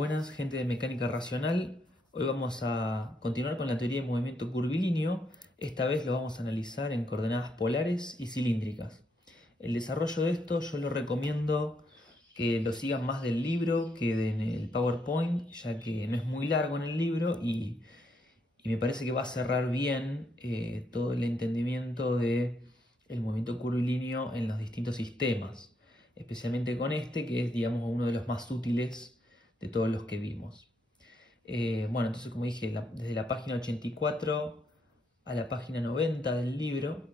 Buenas, gente de mecánica racional. Hoy vamos a continuar con la teoría de movimiento curvilíneo. Esta vez lo vamos a analizar en coordenadas polares y cilíndricas. El desarrollo de esto yo lo recomiendo que lo sigan más del libro que del PowerPoint, ya que no es muy largo en el libro y me parece que va a cerrar bien todo el entendimiento del movimiento curvilíneo en los distintos sistemas, especialmente con este, que es, digamos, uno de los más útiles de todos los que vimos. Bueno, entonces, como dije, desde la página 84 a la página 90 del libro,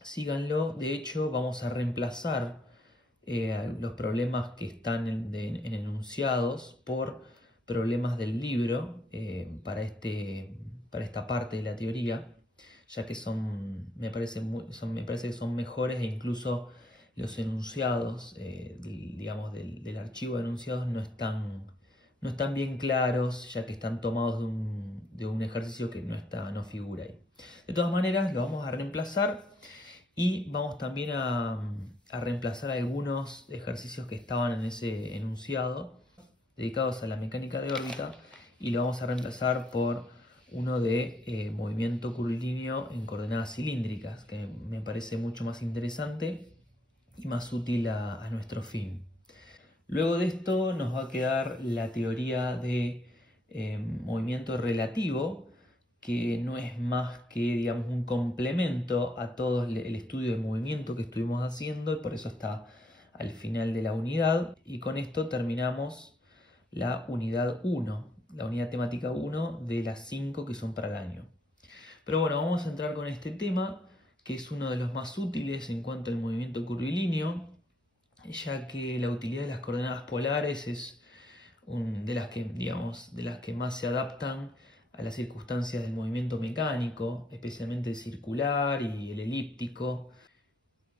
síganlo. De hecho, vamos a reemplazar los problemas que están en enunciados por problemas del libro para esta parte de la teoría, ya que me parece que son mejores, e incluso los enunciados, digamos, del archivo de enunciados no están bien claros, ya que están tomados de un ejercicio que no figura ahí. De todas maneras, lo vamos a reemplazar y vamos también a reemplazar algunos ejercicios que estaban en ese enunciado dedicados a la mecánica de órbita, y lo vamos a reemplazar por uno de movimiento curvilíneo en coordenadas cilíndricas, que me parece mucho más interesante y más útil a nuestro fin. Luego de esto nos va a quedar la teoría de movimiento relativo, que no es más que, digamos, un complemento a todo el estudio de movimiento que estuvimos haciendo, y por eso está al final de la unidad. Y con esto terminamos la unidad 1, la unidad temática 1 de las 5 que son para el año. Pero bueno, vamos a entrar con este tema, que es uno de los más útiles en cuanto al movimiento curvilíneo, ya que la utilidad de las coordenadas polares es de las que más se adaptan a las circunstancias del movimiento mecánico, especialmente el circular y el elíptico,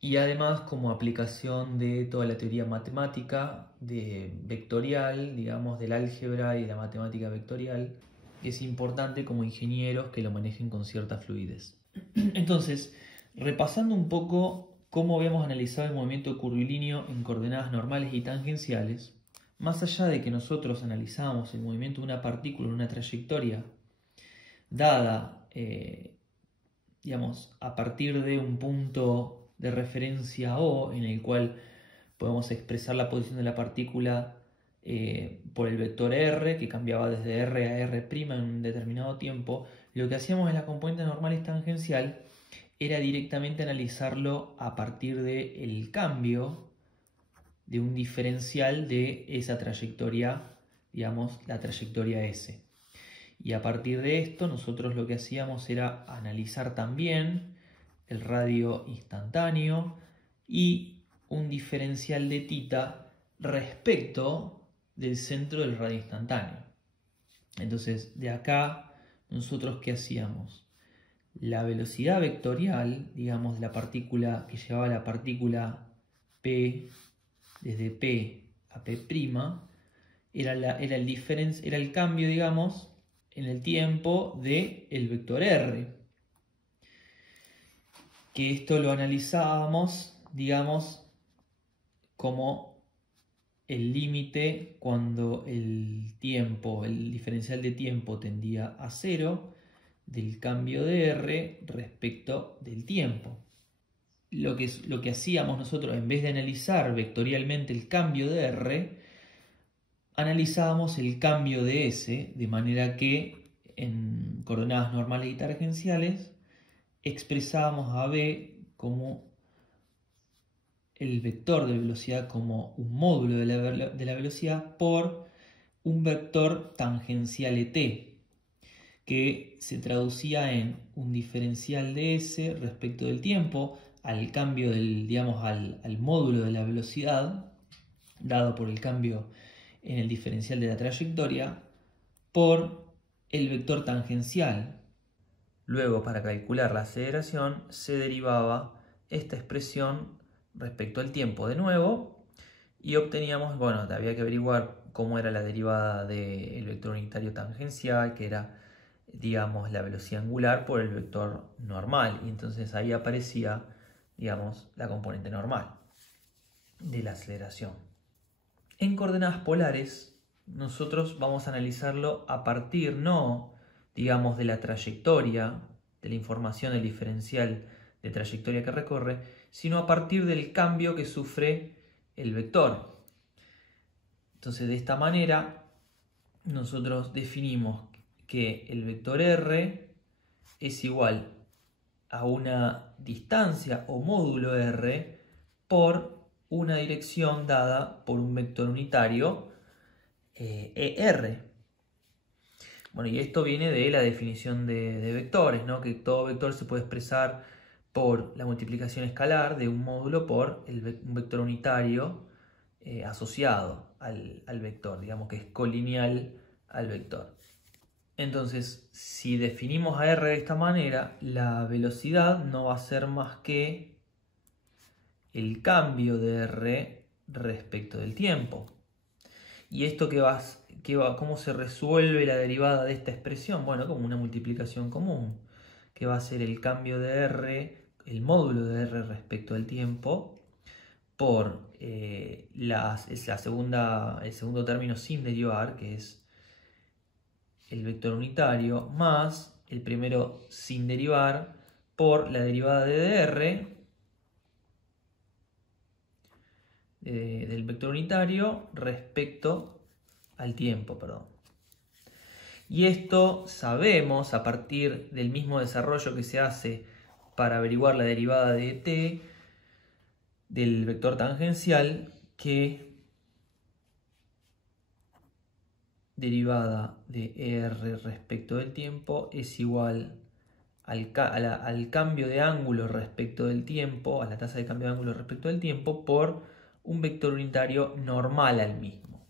y además como aplicación de toda la teoría matemática vectorial, digamos, del álgebra y la matemática vectorial. Es importante como ingenieros que lo manejen con cierta fluidez. Entonces, repasando un poco cómo habíamos analizado el movimiento curvilíneo en coordenadas normales y tangenciales, más allá de que nosotros analizábamos el movimiento de una partícula en una trayectoria dada, digamos, a partir de un punto de referencia O, en el cual podemos expresar la posición de la partícula por el vector R, que cambiaba desde R a R' en un determinado tiempo, lo que hacíamos en la componente normal y tangencial era directamente analizarlo a partir del cambio de un diferencial de esa trayectoria, digamos, la trayectoria S. Y a partir de esto nosotros lo que hacíamos era analizar también el radio instantáneo y un diferencial de θ respecto del centro del radio instantáneo. Entonces, de acá, nosotros ¿qué hacíamos? La velocidad vectorial, digamos, de la partícula que llevaba la partícula P desde P a P', era el cambio, digamos, en el tiempo del vector R. Que esto lo analizábamos, digamos, como el límite cuando el diferencial de tiempo tendía a 0 del cambio de R respecto del tiempo. Lo que hacíamos nosotros, en vez de analizar vectorialmente el cambio de R, analizábamos el cambio de S, de manera que en coordenadas normales y tangenciales expresábamos a B como el vector de velocidad como un módulo de la velocidad por un vector tangencial ET, que se traducía en un diferencial de S respecto del tiempo al cambio al módulo de la velocidad dado por el cambio en el diferencial de la trayectoria por el vector tangencial. Luego, para calcular la aceleración, se derivaba esta expresión respecto al tiempo de nuevo y obteníamos, bueno, había que averiguar cómo era la derivada del vector unitario tangencial, que era, digamos, la velocidad angular por el vector normal, y entonces ahí aparecía, digamos, la componente normal de la aceleración. En coordenadas polares, nosotros vamos a analizarlo a partir, no, digamos, de la trayectoria, de la información del diferencial de trayectoria que recorre, sino a partir del cambio que sufre el vector. Entonces, de esta manera, nosotros definimos que el vector R es igual a una distancia o módulo R por una dirección dada por un vector unitario ER. Bueno, y esto viene de la definición de vectores, ¿no? Que todo vector se puede expresar por la multiplicación escalar de un módulo por un vector unitario asociado al vector, digamos que es colineal al vector. Entonces, si definimos a R de esta manera, la velocidad no va a ser más que el cambio de R respecto del tiempo. ¿Y esto cómo se resuelve la derivada de esta expresión? Bueno, como una multiplicación común, que va a ser el cambio de R, el módulo de R respecto al tiempo, por el segundo término sin derivar, que es el vector unitario, más el primero sin derivar, por la derivada de dr del vector unitario respecto al tiempo, perdón. Y esto sabemos a partir del mismo desarrollo que se hace para averiguar la derivada de t del vector tangencial, que derivada de ER respecto del tiempo es igual al cambio de ángulo respecto del tiempo, a la tasa de cambio de ángulo respecto del tiempo, por un vector unitario normal al mismo.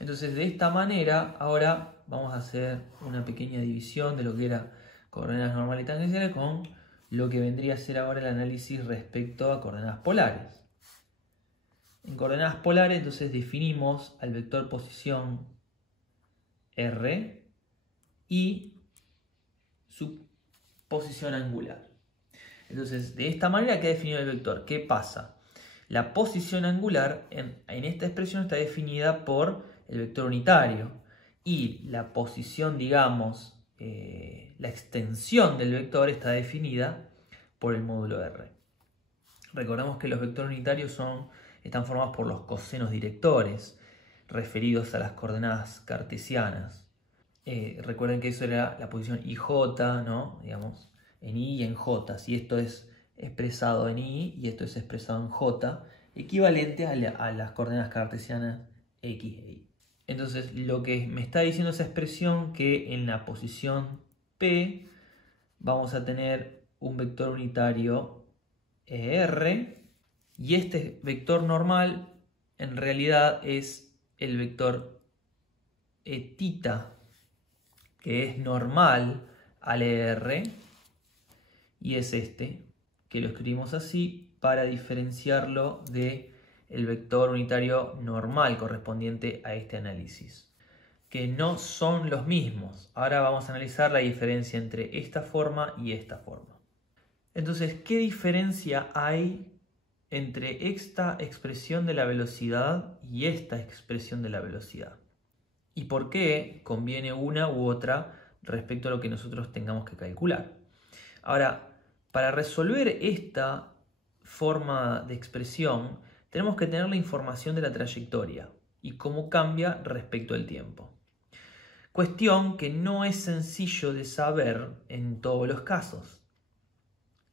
Entonces, de esta manera, ahora vamos a hacer una pequeña división de lo que era coordenadas normales y tangenciales con lo que vendría a ser ahora el análisis respecto a coordenadas polares. En coordenadas polares, entonces definimos al vector posición R y su posición angular. Entonces, de esta manera queda definido el vector. ¿Qué pasa? La posición angular en esta expresión está definida por el vector unitario y la posición, digamos, la extensión del vector está definida por el módulo R. Recordemos que los vectores unitarios están formados por los cosenos directores referidos a las coordenadas cartesianas. Recuerden que eso era la posición IJ, ¿no? Digamos, en I y en J. Si esto es expresado en I y esto es expresado en J, equivalente a las coordenadas cartesianas X e Y. Entonces, lo que me está diciendo esa expresión, que en la posición P vamos a tener un vector unitario R, y este vector normal en realidad es el vector θ, que es normal al ER, y es este, que lo escribimos así para diferenciarlo del vector unitario normal correspondiente a este análisis, que no son los mismos. Ahora vamos a analizar la diferencia entre esta forma y esta forma. Entonces, ¿qué diferencia hay entre esta expresión de la velocidad y esta expresión de la velocidad? ¿Y por qué conviene una u otra respecto a lo que nosotros tengamos que calcular? Ahora, para resolver esta forma de expresión, tenemos que tener la información de la trayectoria y cómo cambia respecto al tiempo. Cuestión que no es sencillo de saber en todos los casos.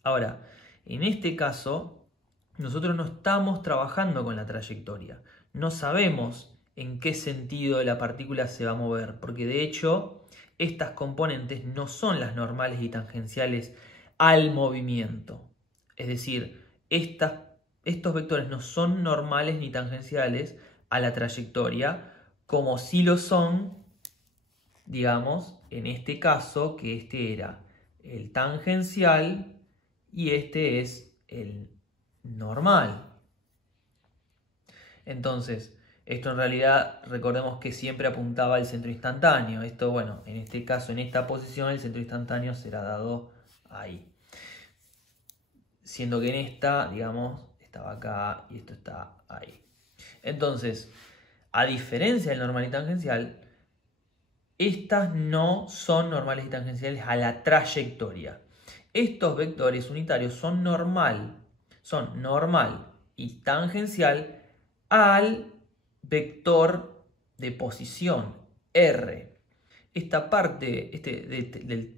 Ahora, en este caso, nosotros no estamos trabajando con la trayectoria. No sabemos en qué sentido la partícula se va a mover, porque de hecho estas componentes no son las normales y tangenciales al movimiento. Es decir, estos vectores no son normales ni tangenciales a la trayectoria, como sí lo son, digamos, en este caso, que este era el tangencial y este es el normal. Entonces, esto en realidad, recordemos que siempre apuntaba al centro instantáneo. Esto, bueno, en este caso, en esta posición, el centro instantáneo será dado ahí. Siendo que en esta, digamos, estaba acá y esto está ahí. Entonces, A diferencia del normal y tangencial, estas no son normales y tangenciales a la trayectoria. Estos vectores unitarios son normal y tangencial al vector de posición R. Esta parte,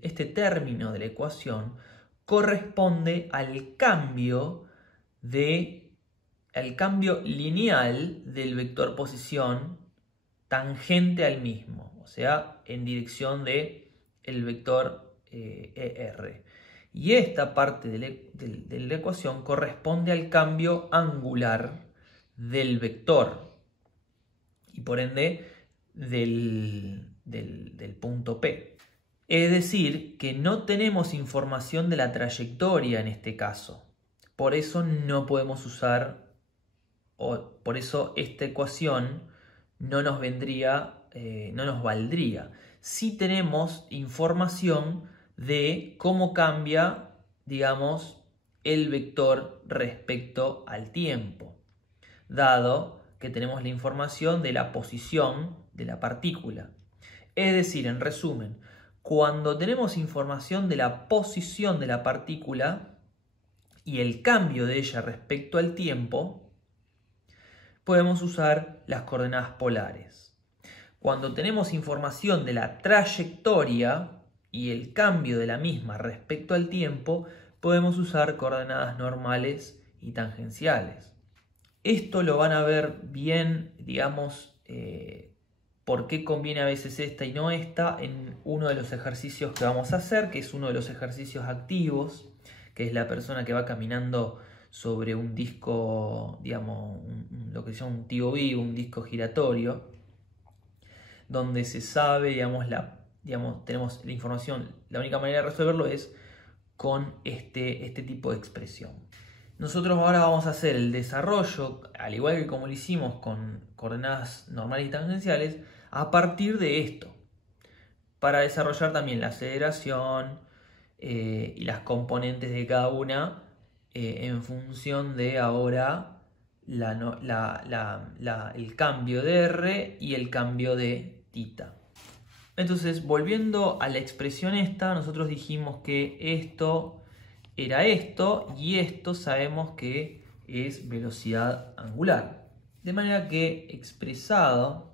este término de la ecuación corresponde al cambio lineal del vector posición tangente al mismo, o sea, en dirección del vector ER. Y esta parte de la ecuación corresponde al cambio angular del vector y por ende del punto P. Es decir, que no tenemos información de la trayectoria en este caso. Por eso no podemos usar, por eso esta ecuación no nos valdría. Sí tenemos información de cómo cambia, digamos, el vector respecto al tiempo, dado que tenemos la información de la posición de la partícula. Es decir, en resumen, cuando tenemos información de la posición de la partícula y el cambio de ella respecto al tiempo, podemos usar las coordenadas polares. Cuando tenemos información de la trayectoria y el cambio de la misma respecto al tiempo, podemos usar coordenadas normales y tangenciales. Esto lo van a ver bien, digamos, por qué conviene a veces esta y no esta en uno de los ejercicios que vamos a hacer, que es uno de los ejercicios activos, que es la persona que va caminando sobre un disco, digamos, lo que se llama un TOV, un disco giratorio, donde se sabe, digamos, tenemos la información. La única manera de resolverlo es con este tipo de expresión. Nosotros ahora vamos a hacer el desarrollo, al igual que como lo hicimos con coordenadas normales y tangenciales, a partir de esto, para desarrollar también la aceleración y las componentes de cada una en función de ahora el cambio de R y el cambio de θ. Entonces, volviendo a la expresión esta, nosotros dijimos que esto era esto y esto sabemos que es velocidad angular. De manera que expresado,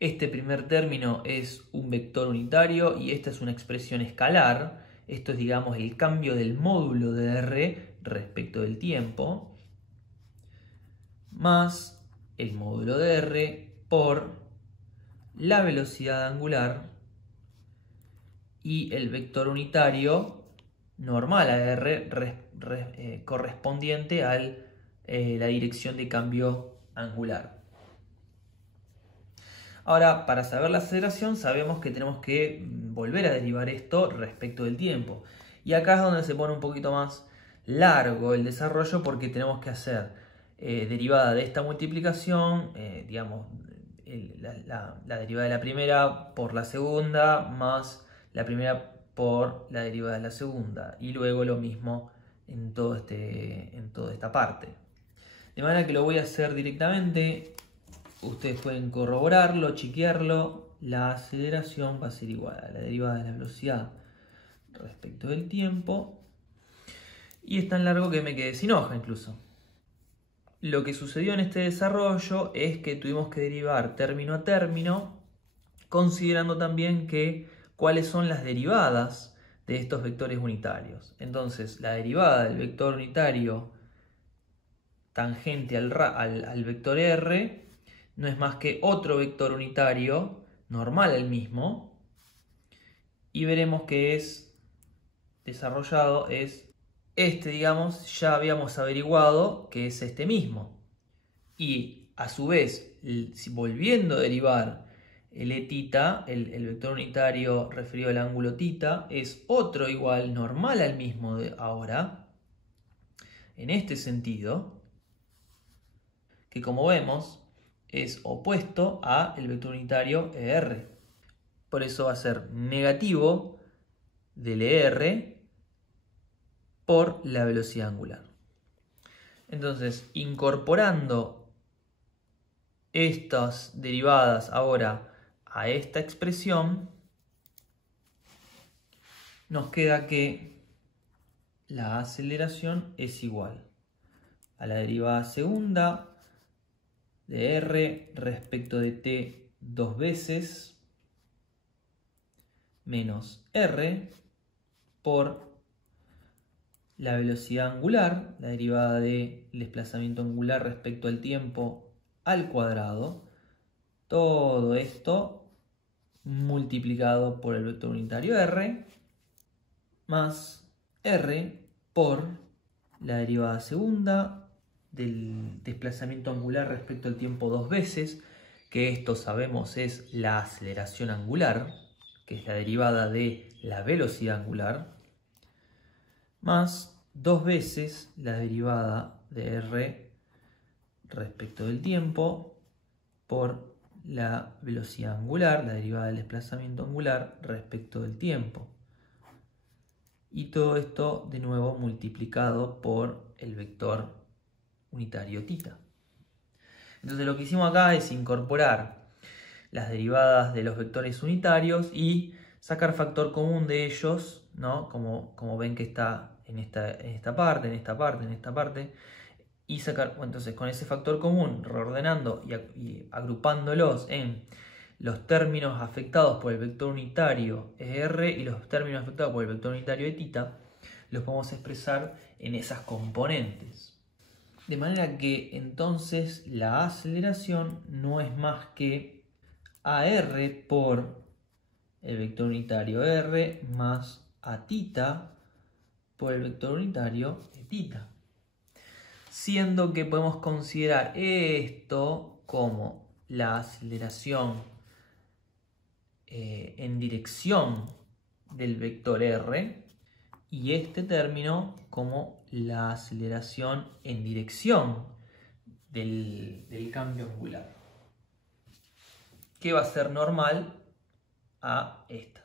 este primer término es un vector unitario y esta es una expresión escalar. Esto es, digamos, el cambio del módulo de R respecto del tiempo, más el módulo de R por la velocidad angular y el vector unitario normal a R correspondiente a la dirección de cambio angular. Ahora, para saber la aceleración sabemos que tenemos que volver a derivar esto respecto del tiempo. Y acá es donde se pone un poquito más largo el desarrollo porque tenemos que hacer derivada de esta multiplicación, digamos, la derivada de la primera por la segunda más la primera por la derivada de la segunda y luego lo mismo en toda esta parte. De manera que lo voy a hacer directamente, ustedes pueden corroborarlo, chequearlo. La aceleración va a ser igual a la derivada de la velocidad respecto del tiempo y es tan largo que me quedé sin hoja incluso. Lo que sucedió en este desarrollo es que tuvimos que derivar término a término, considerando también cuáles son las derivadas de estos vectores unitarios. Entonces, la derivada del vector unitario tangente al vector R no es más que otro vector unitario normal al mismo, y veremos que es desarrollado, es este, digamos, ya habíamos averiguado que es este mismo. Y a su vez, volviendo a derivar el Eθ, el vector unitario referido al ángulo θ, es otro igual normal al mismo de ahora, en este sentido, que como vemos es opuesto al vector unitario ER. Por eso va a ser negativo del ER por la velocidad angular. Entonces, incorporando estas derivadas ahora a esta expresión, nos queda que la aceleración es igual a la derivada segunda de r respecto de t dos veces menos r por la velocidad angular, la derivada del desplazamiento angular respecto al tiempo al cuadrado. Todo esto multiplicado por el vector unitario r más r por la derivada segunda del desplazamiento angular respecto al tiempo dos veces, que esto sabemos es la aceleración angular, que es la derivada de la velocidad angular, más dos veces la derivada de r respecto del tiempo por la velocidad angular, la derivada del desplazamiento angular respecto del tiempo. Y todo esto de nuevo multiplicado por el vector unitario θ. Entonces lo que hicimos acá es incorporar las derivadas de los vectores unitarios y sacar factor común de ellos, ¿no? Como ven que está en esta parte, en esta parte, en esta parte. Y sacar, entonces con ese factor común, reordenando y agrupándolos en los términos afectados por el vector unitario r y los términos afectados por el vector unitario de θ, los podemos expresar en esas componentes. De manera que entonces la aceleración no es más que AR por el vector unitario r más a θ por el vector unitario de θ. Siendo que podemos considerar esto como la aceleración en dirección del vector r y este término como la aceleración en dirección del cambio angular, que va a ser normal a esta.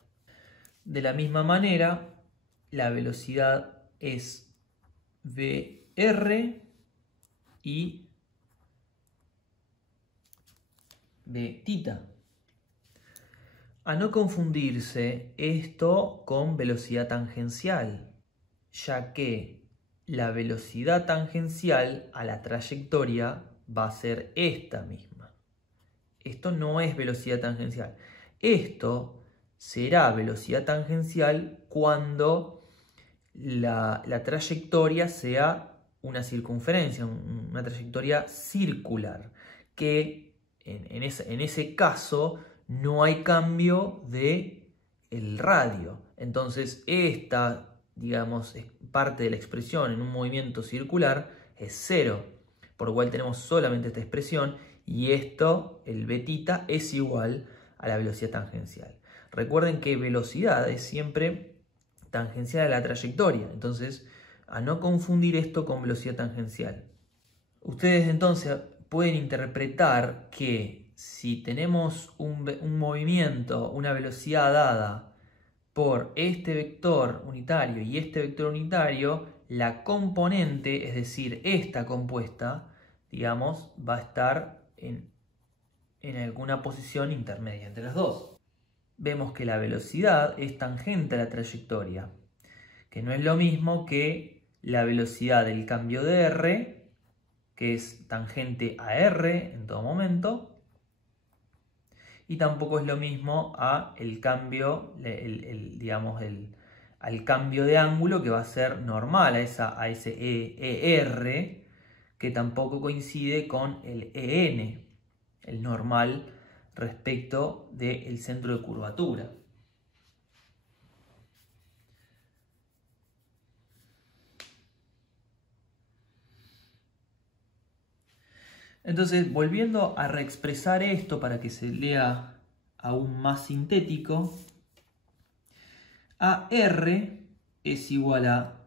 De la misma manera, la velocidad es vr y vθ. A no confundirse esto con velocidad tangencial, ya que la velocidad tangencial a la trayectoria va a ser esta misma. Esto no es velocidad tangencial. Esto será velocidad tangencial cuando la trayectoria sea una circunferencia, una trayectoria circular, que en ese caso no hay cambio de el radio. Entonces esta, digamos, parte de la expresión en un movimiento circular es cero, por lo cual tenemos solamente esta expresión y esto, el vθ, es igual a la velocidad tangencial. Recuerden que velocidad es siempre tangencial a la trayectoria, entonces a no confundir esto con velocidad tangencial. Ustedes entonces pueden interpretar que si tenemos un movimiento, una velocidad dada por este vector unitario y este vector unitario, la componente, es decir, esta compuesta, digamos, va a estar en alguna posición intermedia entre las dos. Vemos que la velocidad es tangente a la trayectoria, que no es lo mismo que la velocidad del cambio de r, que es tangente a r en todo momento, y tampoco es lo mismo a el cambio, al cambio de ángulo, que va a ser normal a ese ER, que tampoco coincide con el EN, el normal respecto del centro de curvatura. Entonces, volviendo a reexpresar esto para que se lea aún más sintético, AR es igual a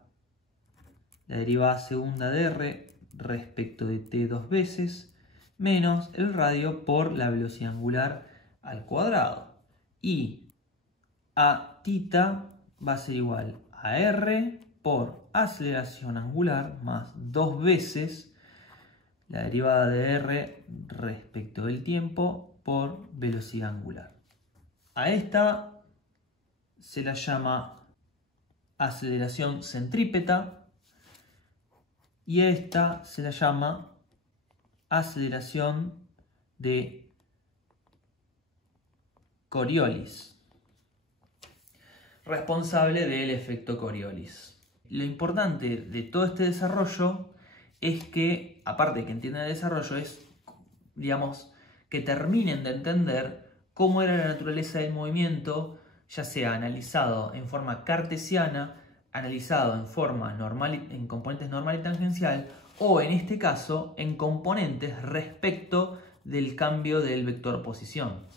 la derivada segunda de R respecto de t dos veces menos el radio por la velocidad angular al cuadrado. Y a θ va a ser igual a R por aceleración angular más dos veces la derivada de r respecto del tiempo por velocidad angular. A esta se la llama aceleración centrípeta y a esta se la llama aceleración de Coriolis, responsable del efecto Coriolis. Lo importante de todo este desarrollo es que, aparte de que entiendan el desarrollo, es, digamos, que terminen de entender cómo era la naturaleza del movimiento, ya sea analizado en forma cartesiana, analizado en forma normal, en componentes normal y tangencial, o en este caso en componentes respecto del cambio del vector posición.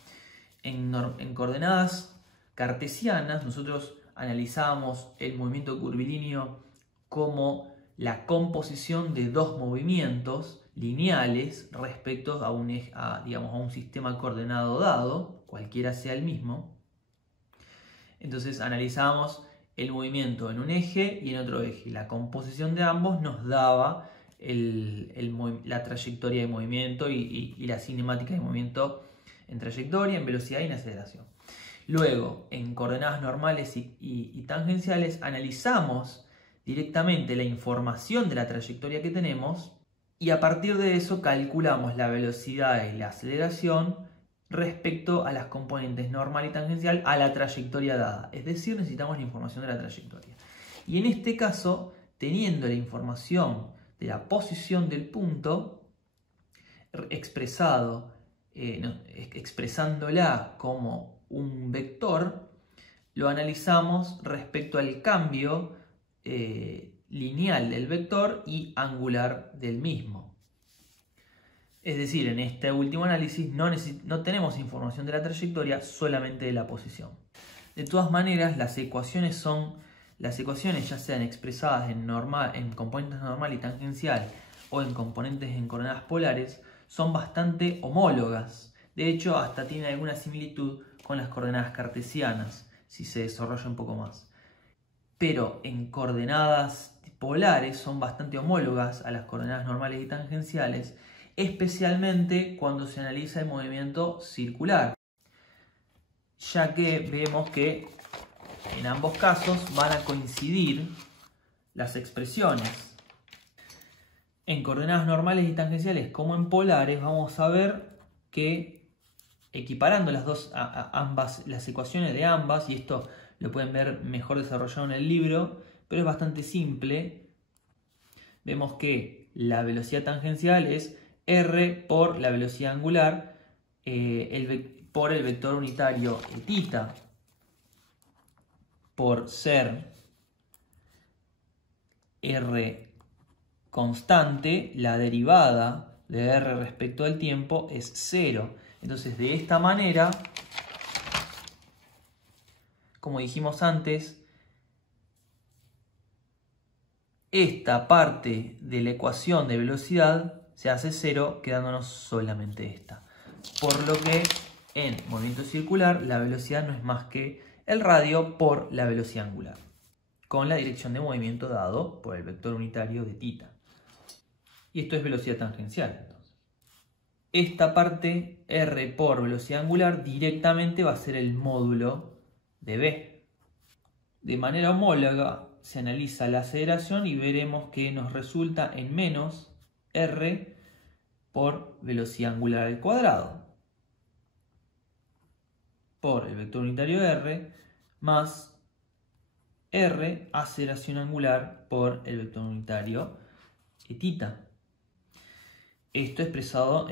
En coordenadas cartesianas nosotros analizábamos el movimiento curvilíneo como la composición de dos movimientos lineales respecto a un sistema coordenado dado, cualquiera sea el mismo. Entonces analizábamos el movimiento en un eje y en otro eje. La composición de ambos nos daba la trayectoria de movimiento y la cinemática de movimiento en trayectoria, en velocidad y en aceleración. Luego, en coordenadas normales y tangenciales, analizamos directamente la información de la trayectoria que tenemos y a partir de eso calculamos la velocidad y la aceleración respecto a las componentes normal y tangencial a la trayectoria dada. Es decir, necesitamos la información de la trayectoria. Y en este caso, teniendo la información de la posición del punto expresándola como un vector, lo analizamos respecto al cambio lineal del vector y angular del mismo. Es decir, en este último análisis no tenemos información de la trayectoria, solamente de la posición. De todas maneras, las ecuaciones ya sean expresadas en componentes normal y tangencial o en componentes en coordenadas polares, son bastante homólogas. De hecho, hasta tienen alguna similitud con las coordenadas cartesianas, si se desarrolla un poco más. Pero en coordenadas polares son bastante homólogas a las coordenadas normales y tangenciales, especialmente cuando se analiza el movimiento circular, ya que vemos que en ambos casos van a coincidir las expresiones. En coordenadas normales y tangenciales como en polares vamos a ver que equiparando las ecuaciones de ambas, y esto lo pueden ver mejor desarrollado en el libro, pero es bastante simple, vemos que la velocidad tangencial es r por la velocidad angular por el vector unitario θ, por ser r constante, la derivada de r respecto al tiempo es 0. Entonces, de esta manera, como dijimos antes, esta parte de la ecuación de velocidad se hace 0, quedándonos solamente esta. Por lo que en movimiento circular la velocidad no es más que el radio por la velocidad angular, con la dirección de movimiento dado por el vector unitario de θ. Y esto es velocidad tangencial. Entonces, esta parte r por velocidad angular directamente va a ser el módulo de b. De manera homóloga se analiza la aceleración y veremos que nos resulta en menos r por velocidad angular al cuadrado por el vector unitario de r más r aceleración angular por el vector unitario θ. Esto expresado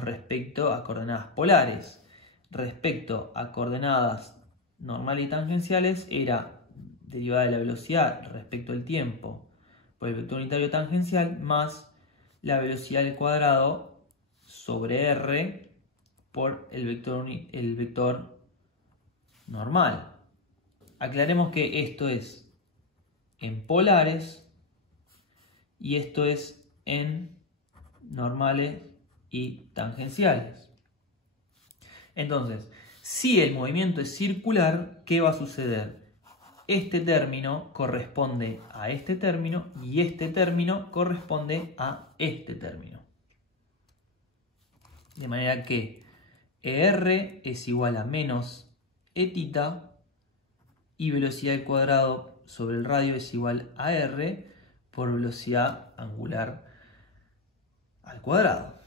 respecto a coordenadas polares. Respecto a coordenadas normales y tangenciales era derivada de la velocidad respecto al tiempo por el vector unitario tangencial más la velocidad al cuadrado sobre r por el vector normal. Aclaremos que esto es en polares y esto es en normales y tangenciales. Entonces, si el movimiento es circular, ¿qué va a suceder? este término corresponde a este término y este término corresponde a este término. De manera que ER es igual a menos Eθ y velocidad al cuadrado sobre el radio es igual a R por velocidad angular al cuadrado.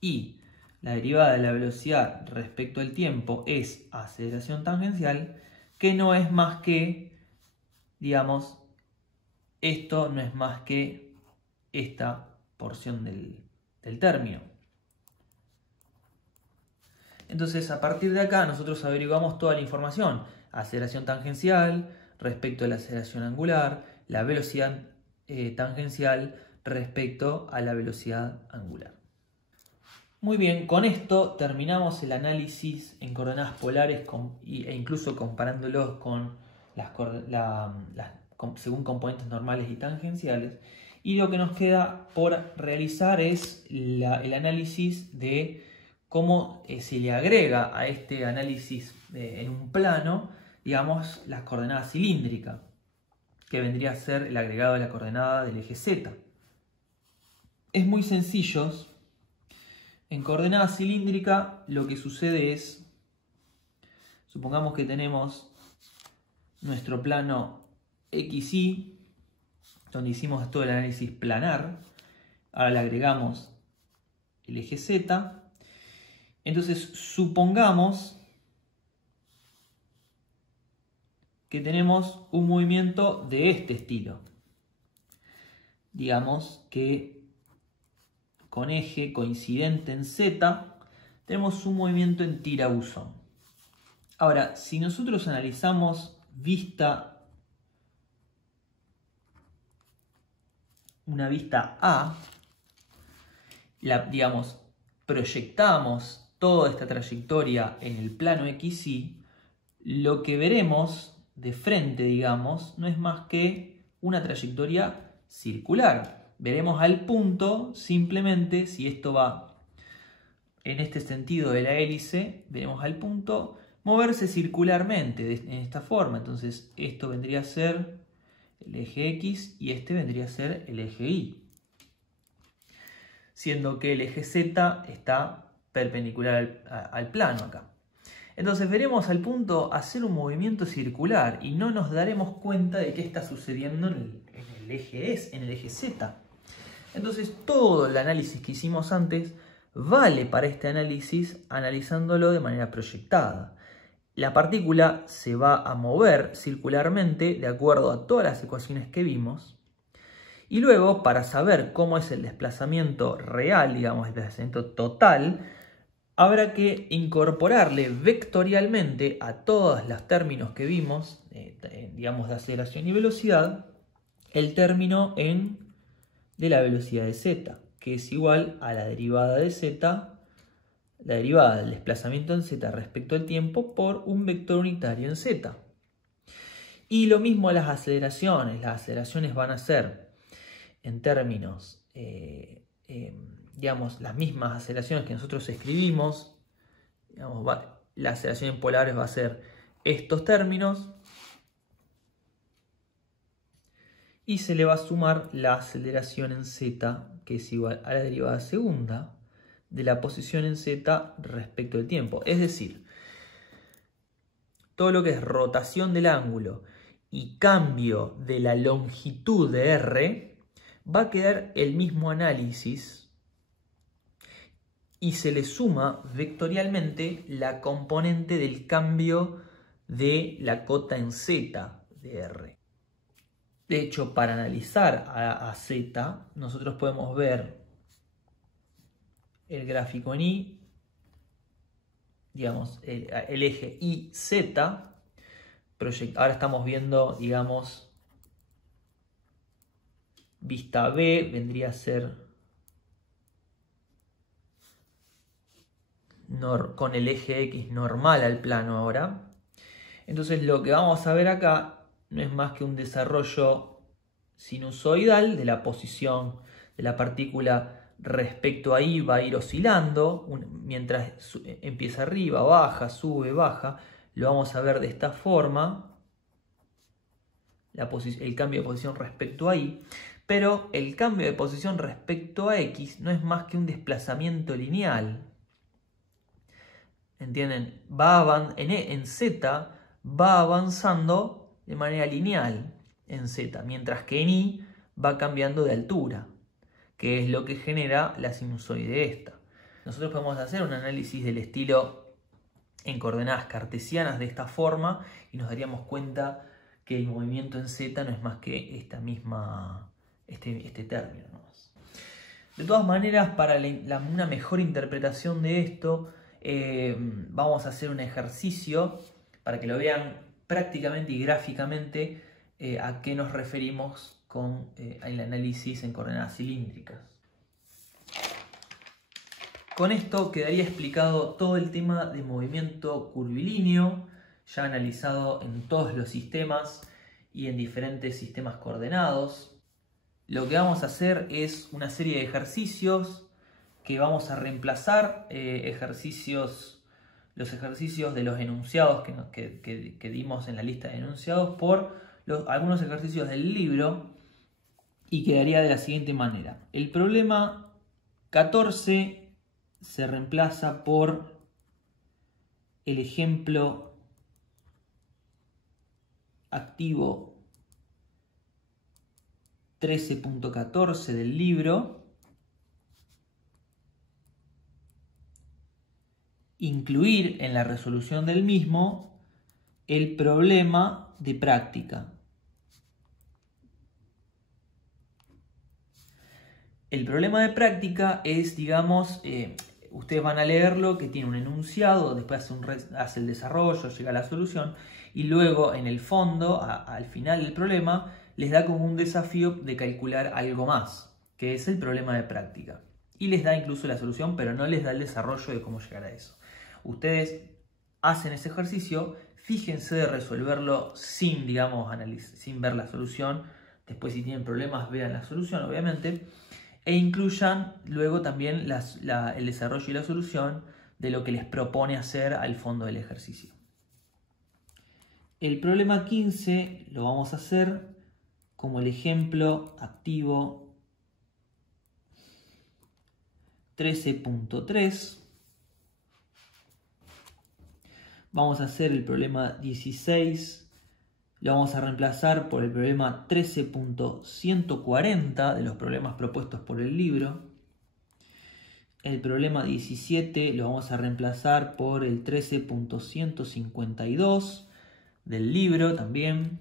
Y la derivada de la velocidad respecto al tiempo es aceleración tangencial, que no es más que, digamos, esto no es más que esta porción del término. Entonces, a partir de acá, nosotros averiguamos toda la información. Aceleración tangencial respecto a la aceleración angular, la velocidad tangencial respecto a la velocidad angular. Muy bien, con esto terminamos el análisis en coordenadas polares e incluso comparándolos con según componentes normales y tangenciales. Y lo que nos queda por realizar es el análisis de cómo se le agrega a este análisis en un plano, digamos, las coordenadas cilíndricas, que vendría a ser el agregado de la coordenada del eje Z. Es muy sencillo. En coordenada cilíndrica lo que sucede es, supongamos que tenemos nuestro plano XY, donde hicimos todo el análisis planar, ahora le agregamos el eje Z, entonces supongamos que tenemos un movimiento de este estilo. Digamos que con eje coincidente en Z, tenemos un movimiento en tirabuzón. Ahora, si nosotros analizamos una vista A, digamos, proyectamos toda esta trayectoria en el plano XY, lo que veremos de frente, digamos, no es más que una trayectoria circular. Veremos al punto, simplemente, si esto va en este sentido de la hélice, veremos al punto moverse circularmente en esta forma. Entonces esto vendría a ser el eje X y este vendría a ser el eje Y. Siendo que el eje Z está perpendicular al plano acá. Entonces veremos al punto hacer un movimiento circular y no nos daremos cuenta de qué está sucediendo en el eje Z. Entonces todo el análisis que hicimos antes vale para este análisis analizándolo de manera proyectada. La partícula se va a mover circularmente de acuerdo a todas las ecuaciones que vimos. Y luego, para saber cómo es el desplazamiento real, digamos, el desplazamiento total, habrá que incorporarle vectorialmente a todos los términos que vimos, digamos, de aceleración y velocidad, el término de la velocidad de z, que es igual a la derivada de z, la derivada del desplazamiento en z respecto al tiempo por un vector unitario en z. Y lo mismo a las aceleraciones van a ser en términos, digamos, las mismas aceleraciones que nosotros escribimos, digamos, la aceleración en polares va a ser estos términos, y se le va a sumar la aceleración en z, que es igual a la derivada segunda de la posición en z respecto al tiempo. Es decir, todo lo que es rotación del ángulo y cambio de la longitud de r, va a quedar el mismo análisis y se le suma vectorialmente la componente del cambio de la cota en z de r. De hecho, para analizar a z, nosotros podemos ver el gráfico en Y, digamos, el eje YZ. Ahora estamos viendo, digamos, vista B, vendría a ser con el eje X normal al plano ahora. Entonces lo que vamos a ver acá no es más que un desarrollo sinusoidal de la posición de la partícula respecto a Y, va a ir oscilando mientras empieza arriba, baja, sube, baja. lo vamos a ver de esta forma, el cambio de posición respecto a Y, pero el cambio de posición respecto a X no es más que un desplazamiento lineal. ¿Entienden? En Z va avanzando de manera lineal en Z, mientras que en Y va cambiando de altura, que es lo que genera la sinusoide esta. Nosotros podemos hacer un análisis del estilo en coordenadas cartesianas de esta forma y nos daríamos cuenta que el movimiento en Z no es más que este término nomás. De todas maneras, para una mejor interpretación de esto, vamos a hacer un ejercicio para que lo vean prácticamente y gráficamente a qué nos referimos con el análisis en coordenadas cilíndricas. Con esto quedaría explicado todo el tema de movimiento curvilíneo, ya analizado en todos los sistemas y en diferentes sistemas coordenados. Lo que vamos a hacer es una serie de ejercicios que vamos a reemplazar los ejercicios de los enunciados que dimos en la lista de enunciados por algunos ejercicios del libro, y quedaría de la siguiente manera. El problema 14 se reemplaza por el ejemplo activo 13.14 del libro, incluir en la resolución del mismo el problema de práctica. El problema de práctica es, digamos, ustedes van a leerlo, que tiene un enunciado, después hace el desarrollo, llega a la solución, y luego en el fondo, al final del problema, les da como un desafío de calcular algo más, que es el problema de práctica. Y les da incluso la solución, pero no les da el desarrollo de cómo llegar a eso. Ustedes hacen ese ejercicio, fíjense de resolverlo sin, digamos, sin ver la solución. Después, si tienen problemas, vean la solución, obviamente. E incluyan luego también el desarrollo y la solución de lo que les propone hacer al fondo del ejercicio. El problema 15 lo vamos a hacer como el ejemplo activo 13.3. Vamos a hacer el problema 16. Lo vamos a reemplazar por el problema 13.140 de los problemas propuestos por el libro. El problema 17 lo vamos a reemplazar por el 13.152 del libro también.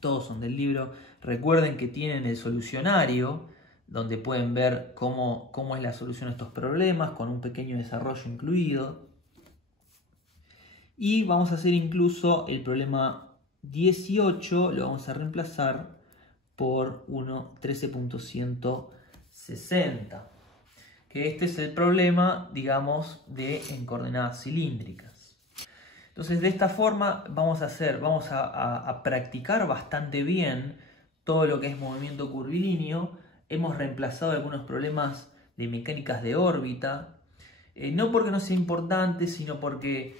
Todos son del libro. Recuerden que tienen el solucionario, donde pueden ver cómo es la solución a estos problemas, con un pequeño desarrollo incluido. Y vamos a hacer incluso el problema 18, lo vamos a reemplazar por 13.160, que este es el problema, digamos, en coordenadas cilíndricas. Entonces, de esta forma vamos a practicar bastante bien todo lo que es movimiento curvilíneo. Hemos reemplazado algunos problemas de mecánicas de órbita, no porque no sea importante, sino porque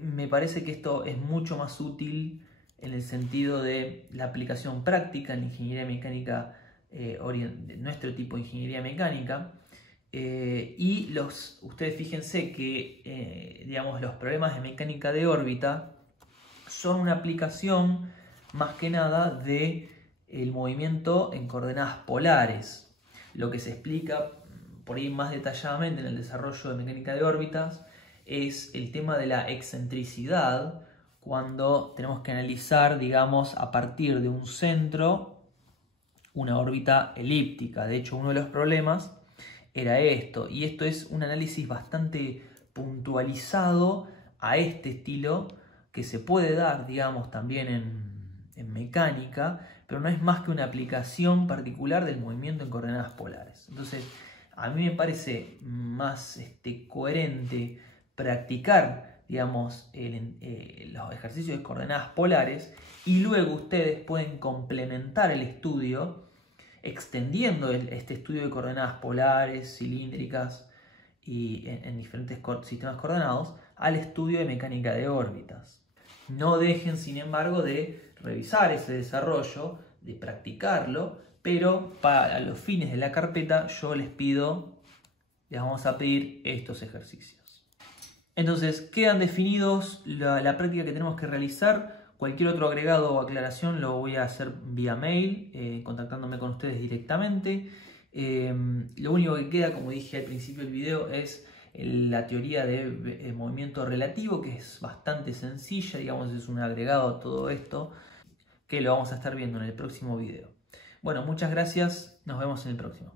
me parece que esto es mucho más útil en el sentido de la aplicación práctica en la ingeniería mecánica, nuestro tipo de ingeniería mecánica. Ustedes fíjense que digamos, los problemas de mecánica de órbita son una aplicación más que nada del movimiento en coordenadas polares. Lo que se explica por ahí más detalladamente en el desarrollo de mecánica de órbitas es el tema de la excentricidad, cuando tenemos que analizar, digamos, a partir de un centro, una órbita elíptica. De hecho, uno de los problemas era esto, y esto es un análisis bastante puntualizado a este estilo, que se puede dar, digamos, también en mecánica, pero no es más que una aplicación particular del movimiento en coordenadas polares. Entonces, a mí me parece más coherente practicar, digamos, los ejercicios de coordenadas polares, y luego ustedes pueden complementar el estudio extendiendo este estudio de coordenadas polares, cilíndricas y en diferentes sistemas coordenados al estudio de mecánica de órbitas. No dejen, sin embargo, de revisar ese desarrollo, de practicarlo, pero para los fines de la carpeta les vamos a pedir estos ejercicios. Entonces, quedan definidos la práctica que tenemos que realizar. Cualquier otro agregado o aclaración lo voy a hacer vía mail, contactándome con ustedes directamente. Lo único que queda, como dije al principio del video, es la teoría de movimiento relativo, que es bastante sencilla, digamos, es un agregado a todo esto, que lo vamos a estar viendo en el próximo video. Bueno, muchas gracias, nos vemos en el próximo.